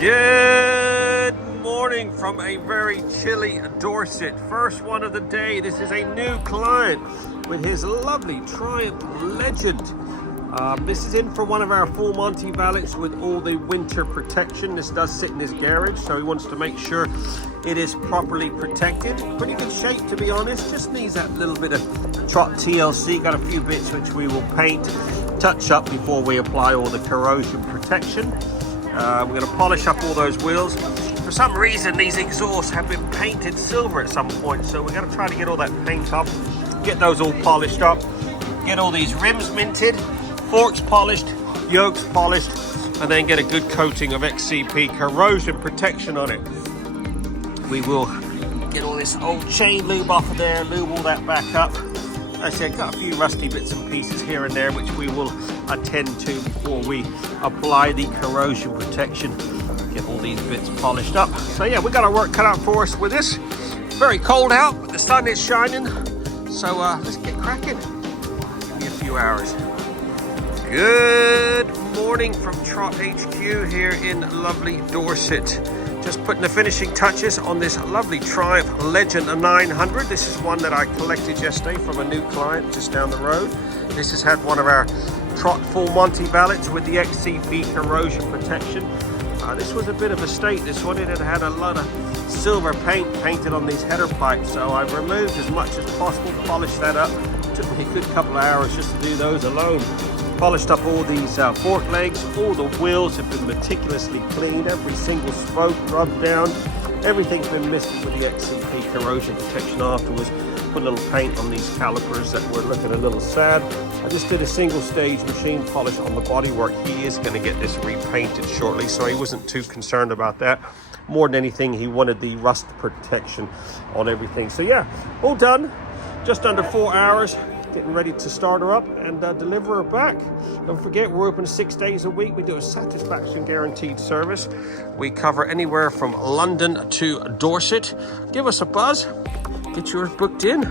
Good morning from a very chilly Dorset. First one of the day. This is a new client with his lovely Triumph Legend. This is in for one of our full Monty valets with all the winter protection. This does sit in his garage, so he wants to make sure it is properly protected. Pretty good shape, to be honest. Just needs that little bit of Trot TLC. Got a few bits which we will paint, touch up before we apply all the corrosion protection. We're going to polish up all those wheels. For some reason, these exhausts have been painted silver at some point, so we're going to try to get all that paint up, get those all polished up, get all these rims minted, forks polished, yokes polished, and then get a good coating of XCP corrosion protection on it. We will get all this old chain lube off of there, lube all that back up. As I said, got a few rusty bits and pieces here and there which we will attend to before we apply the corrosion protection. Get all these bits polished up. So yeah, we got our work cut out for us with this. Very cold out, but the sun is shining. So let's get cracking. Give me a few hours. Good morning from Trot HQ here in lovely Dorset. Just putting the finishing touches on this lovely Triumph Legend 900. This is one that I collected yesterday from a new client just down the road. This has had one of our Trot Full Monty valets with the XCP corrosion protection. This was a bit of a state, this one. It had a lot of silver paint painted on these header pipes, so I've removed as much as possible, polished that up. It took me a good couple of hours just to do those alone. Polished up all these fork legs. All the wheels have been meticulously cleaned. Every single spoke rubbed down. Everything's been missed with the XCP corrosion protection afterwards. Put a little paint on these calipers that were looking a little sad. I just did a single stage machine polish on the bodywork. He is going to get this repainted shortly, so he wasn't too concerned about that. More than anything, he wanted the rust protection on everything. So yeah, all done. Just under 4 hours. Getting ready to start her up and deliver her back. Don't forget, we're open 6 days a week. We do a satisfaction guaranteed service. We cover anywhere from London to Dorset. Give us a buzz. Get yours booked in.